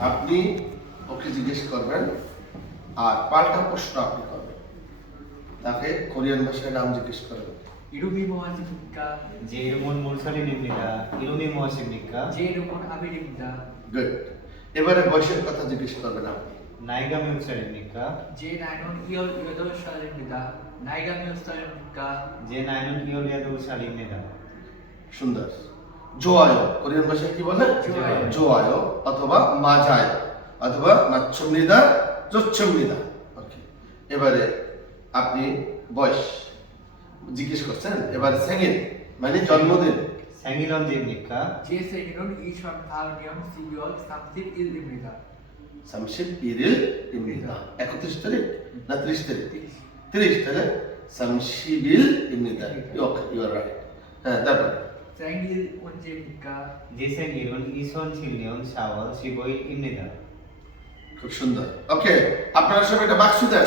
আপনি ওকে জিজ্ঞেস করবেন আর পাল্টা প্রশ্ন আপনি করবেন। তাকে কোরিয়ান ভাষায় নাম জিজ্ঞেস করবেন। 이름이 뭐하십니까? 제 이름은 몰설인입니다. 이름이 무엇입니까? 제 이름은 아벨입니다. গুড। এবারে বয়সের কথা জিজ্ঞেস করবেন আপনি। 나이가 몇 살입니까? 제 나이는 18살입니다. 나이가 몇 살입니까? 제 나이는 18살입니다. সুন্দর। জোয়া요 কোরিয়ান ভাষায় কি বলে? জোয়া요। জোয়া요 অথবা মাজায় অথবা মাচ্ছমিদা জোচ্ছমিদা। ওকে, এবারে আপনি বয়স জিজ্ঞেস করছেন। এবারে 생일 মানে জন্মদিন। 생일 언제입니까? 제 생일은 2008년 12월 31일입니다. 31일입니다. 31 তারিখ না 30 তারিখ? 30 তাহলে 30일입니다. ওকে, ইউ আর রাইট। হ্যাঁ, তারপর 생일 언제입니까? 제 생일은 2007년 4월 15일입니다. খুব সুন্দর। ওকে, আপনারা সবাই একটা বাক্স দেন।